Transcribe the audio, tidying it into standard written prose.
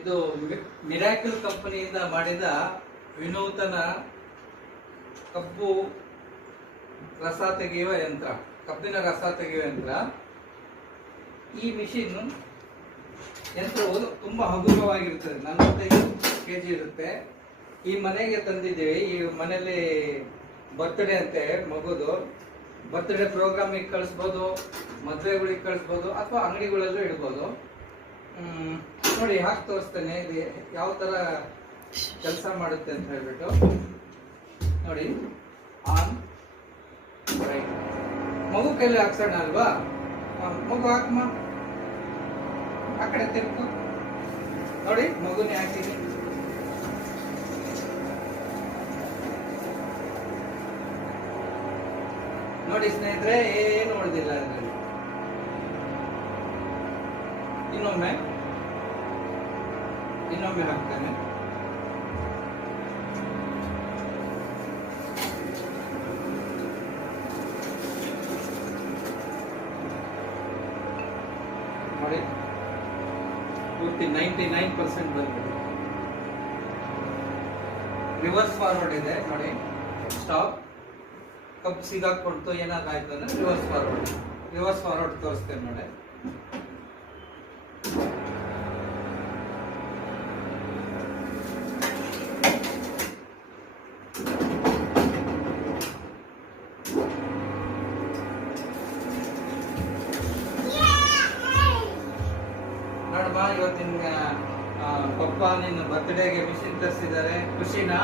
ಇದು ಮಿರಾಕಲ್ ಕಂಪನಿಯಿಂದ ಮಾಡಿದ ವಿನೂತನ ಕಬ್ಬು ರಸ ತೆಗೆಯುವ ಯಂತ್ರ, ಕಬ್ಬಿನ ರಸ ತೆಗೆಯುವ ಯಂತ್ರ. ಈ ಮಿಷಿನ್ ಯಂತ್ರವು ತುಂಬಾ ಹಗುರವಾಗಿರುತ್ತದೆ, 45 kg ಇರುತ್ತೆ. ಈ ಮನೆಗೆ ತಂದಿದ್ದೀವಿ. ಈ ಮನೆಯಲ್ಲಿ ಬರ್ತ್ಡೇ ಅಂತೆ, ಮಗುದು ಬರ್ತ್ಡೇ ಪ್ರೋಗ್ರಾಮಿಗೆ ಕಳಿಸ್ಬೋದು, ಮದುವೆಗಳಿಗೆ ಕಳಿಸ್ಬೋದು, ಅಥವಾ ಅಂಗಡಿಗಳಲ್ಲೂ ಇಡ್ಬೋದು. ನೋಡಿ ಹಾಕಿ ತೋರಿಸ್ತೇನೆ ಇದು ಯಾವ ತರ ಕೆಲಸ ಮಾಡುತ್ತೆ ಅಂತ ಹೇಳ್ಬಿಟ್ಟು. ನೋಡಿ, ಆನ್ ರೈಟ್. ಮಗು ಕೈಲಿ ಹಾಕ್ಸೋಣ ಅಲ್ವಾ? ಮಗು ಹಾಕಮ್ಮ, ಆ ಕಡೆ ತಿರ್ಕು. ನೋಡಿ, ಮಗುನೇ ಹಾಕಿನಿ. ನೋಡಿ ಸ್ನೇಹಿತರೆ, ಏನು ಹೊಡೆದಿಲ್ಲ ಅದರಲ್ಲಿ. ಇನ್ನೊಮ್ಮೆ ಹಾಕ್ತಾನೆ. ನೋಡಿ, ಪೂರ್ತಿ 99% ಬಂದಿದೆ. ರಿವರ್ಸ್ ಫಾರ್ವರ್ಡ್ ಇದೆ ನೋಡಿ. ಸ್ಟಾಪ್, ಕಪ್ ಸಿಗಾಕೊಡ್ತು, ಏನಾಗಾಯ್ತು ಅಂದ್ರೆ ರಿವರ್ಸ್ ಫಾರ್ವರ್ಡ್ ತೋರಿಸ್ತೇನೆ ನೋಡಿ. ನೋಡಮ್ಮ, ಇವತ್ತಿನ ಪಪ್ಪ ನಿನ್ನ ಬರ್ತ್ಡೇಗೆ ಮಿಷಿನ್ ತರಿಸಿದ್ದಾರೆ, ಖುಷಿನಾ?